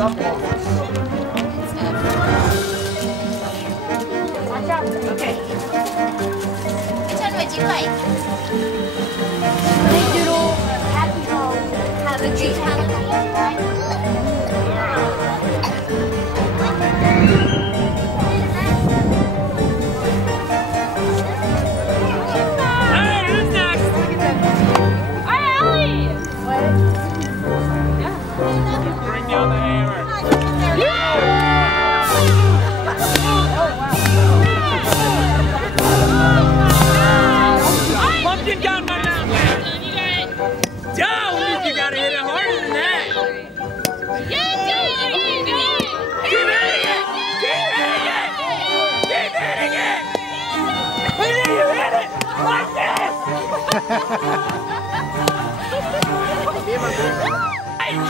Watch out. Okay. Which one would you like? Doodle, happy home. Have a great Halloween.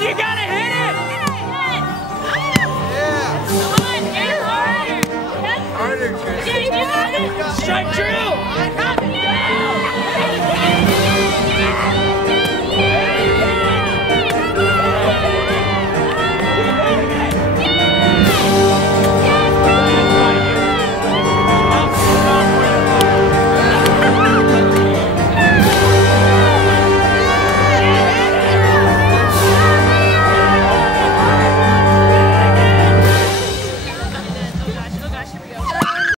You gotta hit it! Yeah! Come on, get harder! Harder, Tristan. You got it! Strike true! I got it!